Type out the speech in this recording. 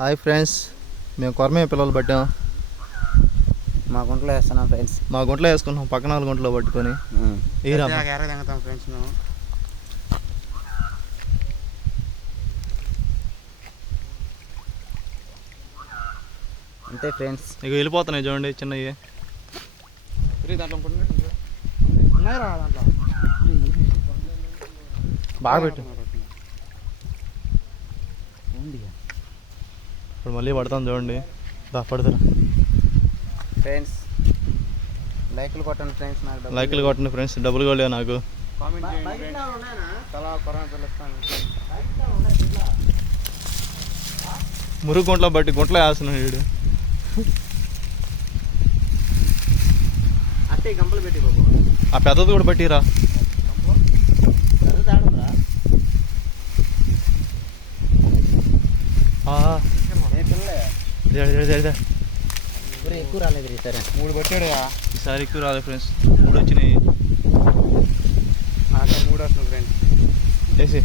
Hi friends, మేము కొరమే పిల్లలు పట్టాం. మా గుంటలో వేస్తున్నాం ఫ్రెండ్స్. మా గుంటలో వేసుకుంటాం, పక్కన వాళ్ళ గుంటలో పట్టుకొని ఎరగతాం ఫ్రెండ్స్. మేము అంతే ఫ్రెండ్స్. ఇక వెళ్ళిపోతున్నాయి చూడండి చిన్నవి. బాగా పెట్టు. ఇప్పుడు మళ్ళీ పడతాం చూడండి. పడుతున్నా ఫ్రెండ్స్. లైక్లు కొట్టండి ఫ్రెండ్స్. నాకు లైక్లు కొట్టండి ఫ్రెండ్స్, డబ్బులు కూడా లేవు నాకు. మురుగు గుంటలో బట్టి గుంటలో వేస్తున్నాడు వీడు. అట్టే గంపలు పెట్టి ఆ పెద్దది కూడా బట్టిరా. ఎక్కువ రాలేదు ఈసారి. 3 పట్టాడు. ఈసారి ఎక్కువ రాలేదు ఫ్రెండ్స్, 3 వచ్చినాయి. 3 వస్తుంది ఫ్రెండ్స్. వేసి